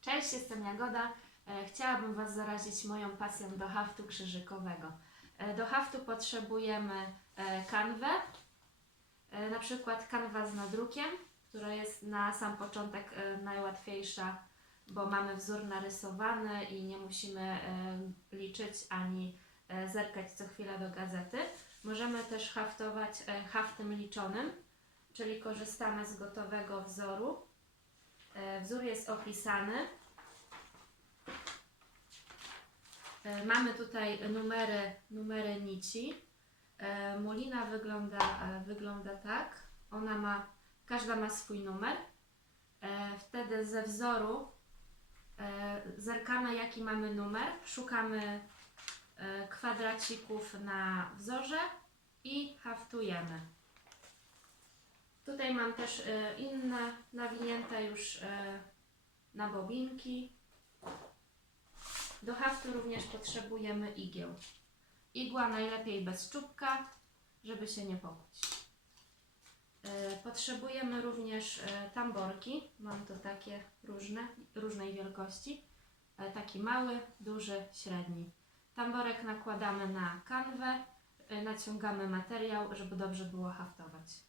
Cześć, jestem Jagoda. E, Chciałabym Was zarazić moją pasją do haftu krzyżykowego. E, Do haftu potrzebujemy e, kanwę, na przykład kanwa z nadrukiem, która jest na sam początek najłatwiejsza, bo mamy wzór narysowany i nie musimy liczyć ani zerkać co chwila do gazety. Możemy też haftować haftem liczonym, czyli korzystamy z gotowego wzoru. E, Wzór jest opisany. E, Mamy tutaj numery, numery nici. E, Mulina wygląda, wygląda tak. Ona ma, każda ma swój numer. Wtedy ze wzoru zerkamy jaki mamy numer, szukamy kwadracików na wzorze i haftujemy. Tutaj mam też e, inne nawinięte już e, na bobinki. Do haftu również potrzebujemy igieł. Igła najlepiej bez czubka, żeby się nie pokuć. E, Potrzebujemy również tamborki. Mam tu takie różne, różnej wielkości. Taki mały, duży, średni. Tamborek nakładamy na kanwę, naciągamy materiał, żeby dobrze było haftować.